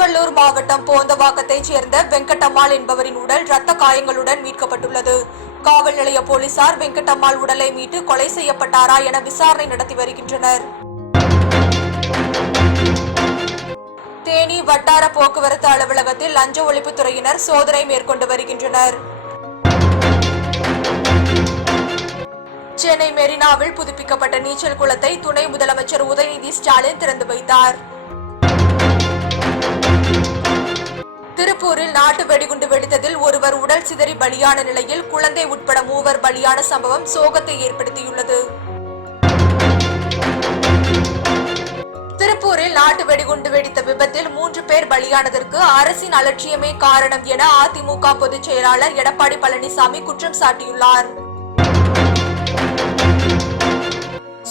திருவள்ளூர் மாவட்டம் போந்தவாக்கத்தைச் சேர்ந்த வெங்கட்டம்மாள் என்பவரின் உடல் இரத்த காயங்களுடன் மீட்கப்பட்டுள்ளது. காவல் நிலைய போலீசார் வெங்கட்டம்மாள் உடலை மீட்டு கொலை செய்யப்பட்டாரா என விசாரணை நடத்தி வருகின்றனர். தேனி வட்டார போக்குவரத்து அலுவலகத்தில் லஞ்ச ஒழிப்புத்துறையினர் சோதனை மேற்கொண்டு வருகின்றனர். சென்னை மெரினாவில் புதுப்பிக்கப்பட்ட நீச்சல் குளத்தை துணை முதலமைச்சர் உதயநிதி ஸ்டாலின் திறந்து வைத்தார். திருப்பூரில் நாட்டு வெடிகுண்டு வெடித்ததில் ஒருவர் உடல் சிதறி பலியான நிலையில் குழந்தை உட்பட மூவர் பலியான சம்பவம் சோகத்தை ஏற்படுத்தியுள்ளது. திருப்பூரில் நாட்டு வெடிகுண்டு வெடித்த விபத்தில் மூன்று பேர் பலியானதற்கு அரசின் அலட்சியமே காரணம் என அதிமுக பொதுச் செயலாளர் எடப்பாடி பழனிசாமி குற்றம் சாட்டியுள்ளார்.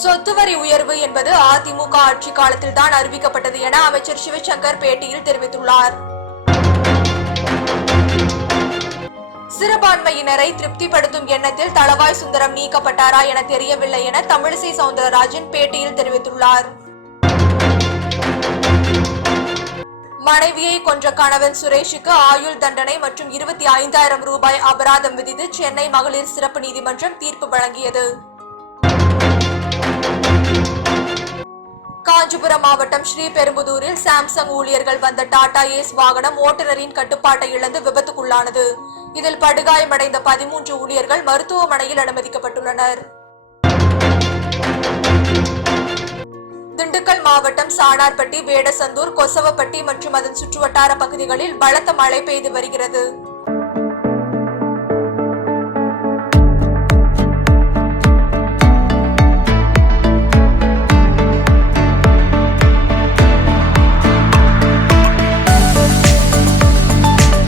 சொத்து வரி உயர்வு என்பது அதிமுக ஆட்சி காலத்தில் தான் அறிவிக்கப்பட்டது என அமைச்சர் சிவசங்கர் பேட்டியில் தெரிவித்துள்ளார். சிறுபான்மையினரை திருப்திப்படுத்தும் எண்ணத்தில் தளவாய் சுந்தரம் நீக்கப்பட்டாரா என தெரியவில்லை என தமிழிசை சவுந்தரராஜன் பேட்டியில் தெரிவித்துள்ளார். மனைவியை கொன்ற கணவன் சுரேஷுக்கு ஆயுள் தண்டனை மற்றும் இருபத்தி ஐந்தாயிரம் ரூபாய் அபராதம் விதித்து சென்னை மகளிர் சிறப்பு நீதிமன்றம் தீர்ப்பு வழங்கியது. காஞ்சிபுரம் மாவட்டம் ஸ்ரீபெரும்புதூரில் சாம்சங் ஊழியர்கள் வந்த டாடா ஏஸ் வாகனம் ஓட்டுநரின் கட்டுப்பாட்டை இழந்து விபத்துக்குள்ளானது. இதில் படுகாயமடைந்த பதிமூன்று ஊழியர்கள் மருத்துவமனையில் அனுமதிக்கப்பட்டுள்ளனர். திண்டுக்கல் மாவட்டம் சாணார்பட்டி வேடசந்தூர் கொசவப்பட்டி மற்றும் அதன் சுற்றுவட்டார பகுதிகளில் பலத்த மழை பெய்து வருகிறது.